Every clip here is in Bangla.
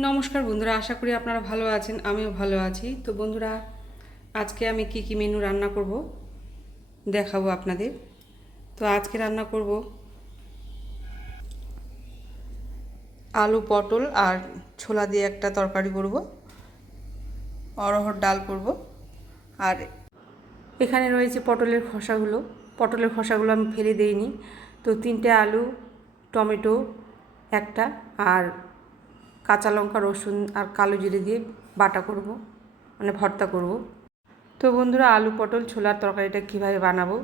নমস্কার বন্ধুরা, আশা করি আপনারা ভালো আছেন। আমিও ভালো আছি। তো বন্ধুরা, আজকে আমি কি মেনু রান্না করব দেখাবো আপনাদের। তো আজকে রান্না করব আলু পটল আর ছোলা দিয়ে একটা তরকারি করব, অরহর ডাল করব। আর এখানে রয়েছে পটলের খোসাগুলো আমি ফেলে দেইনি। তো 3টে আলু, টমেটো একটা, আর কাঁচা লঙ্কা, রসুন আর কালো জিরে দিয়ে বাটা করব, মানে ভর্তা করব। তো বন্ধুরা, আলু পটল ছোলার তরকারিটা কীভাবে বানাবো,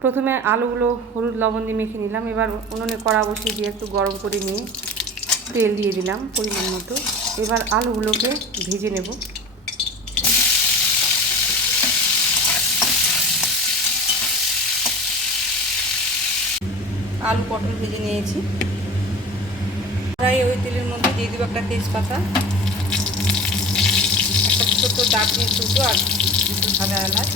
প্রথমে আলুগুলো হলুদ লবণ দিয়ে মেখে নিলাম। এবার উনুনে কড়া বসিয়ে দিয়ে একটু গরম করে নিয়ে তেল দিয়ে দিলাম পরিমাণ মতো। এবার আলুগুলোকে ভেজে নেব। আলু পটল ভেজে নিয়েছি। প্রায় ওই তেলের মধ্যে দিয়ে দেবো একটা তেজপাতা, একটা ছোটো দারচিনির টুকরো আর একটু সাদা এলাচ।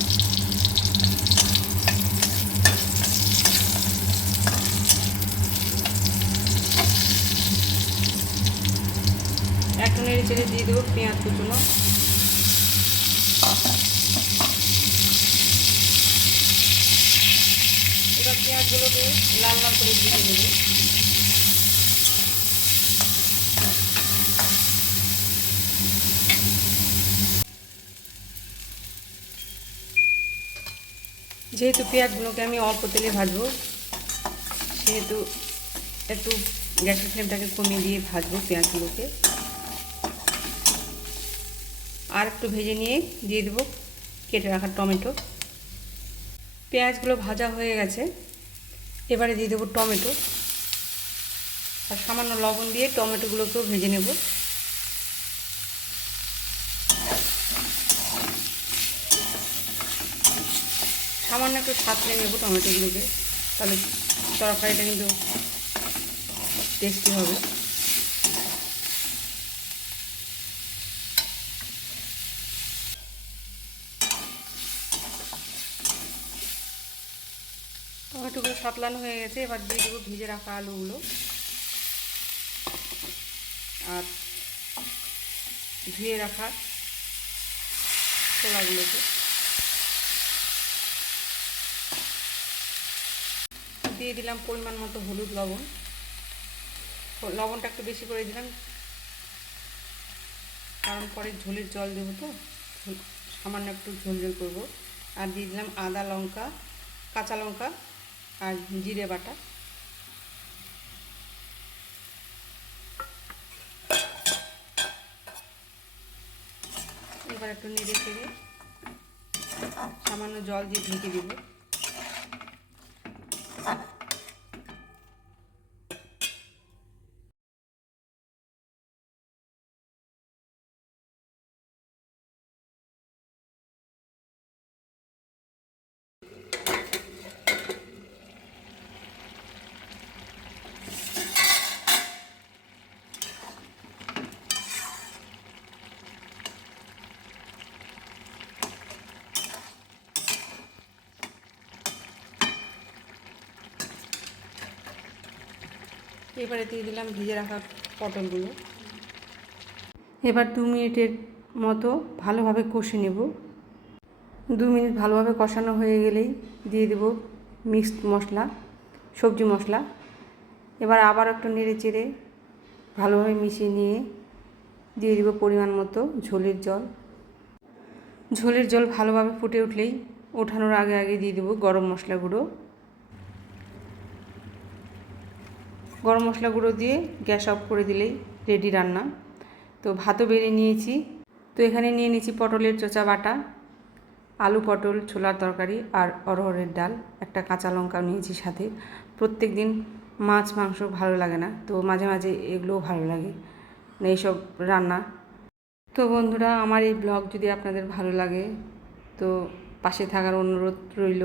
একটু নেড়ে চেড়ে দিয়ে দেবো পেঁয়াজ কুচুনো। এবার পেঁয়াজগুলোকে লাল লাল করে ভেজে নেব। যেহেতু পেঁয়াজগুলোকে আমি অল্প তেলে ভাজবো, সেহেতু একটু গ্যাসের ফ্লেমটাকে কমিয়ে দিয়ে ভাজবো পেঁয়াজগুলোকে। আর একটু ভেজে নিয়ে দিয়ে দেবো কেটে রাখা টমেটো। পেঁয়াজগুলো ভাজা হয়ে গেছে, এবারে দিয়ে দেবো টমেটো আর সামান্য লবণ দিয়ে টমেটোগুলোকেও ভেজে নেব। সামান্য একটু সাঁতরে নেব টমেটোগুলোকে, তাহলে তরকারিটা কিন্তু টেস্টি হবে। টমেটোগুলো সাতলানো হয়ে গেছে, এবার দিয়ে দেবো ভেজে রাখা আলুগুলো আর ধুয়ে রাখা ছোলাগুলোকে। দিয়ে দিলাম পরিমাণ মতো হলুদ লবণ। লবণটা একটু বেশি করে দিলাম, কারণ পরে ঝোলের জল দেবো, তো সামান্য একটু ঝোল ঝোল করবো। আর দিয়ে দিলাম আদা, লঙ্কা, কাঁচা লঙ্কা আর জিরে বাটা। এবার একটু নেড়ে চেড়ে সামান্য জল দিয়ে ঢেকে দেবো। এবারে দিয়ে দিলাম ভেজে রাখা পটলগুলো। এবার 2 মিনিটের মতো ভালোভাবে কষে নেব। 2 মিনিট ভালোভাবে কষানো হয়ে গেলেই দিয়ে দেব মিক্সড মশলা, সবজি মশলা। এবার আবার একটু নেড়ে চেড়ে ভালোভাবে মিশিয়ে নিয়ে দিয়ে দেব পরিমাণ মতো ঝোলের জল। ঝোলের জল ভালোভাবে ফুটে উঠলেই ওঠানোর আগে আগে দিয়ে দেব গরম মশলা গুঁড়ো। গরম মশলা গুঁড়ো দিয়ে গ্যাস অফ করে দিলেই রেডি রান্না। তো ভাতও বেড়ে নিয়েছি। তো এখানে নিয়ে নিয়েছি পটলের চোচা বাটা, আলু পটল ছোলার তরকারি আর অরহরের ডাল, একটা কাঁচা লঙ্কাও নিয়েছি সাথে। প্রত্যেক দিন মাছ মাংস ভালো লাগে না, তো মাঝে মাঝে এগুলোও ভালো লাগে, এইসব রান্না। তো বন্ধুরা, আমার এই ব্লগ যদি আপনাদের ভালো লাগে তো পাশে থাকার অনুরোধ রইল।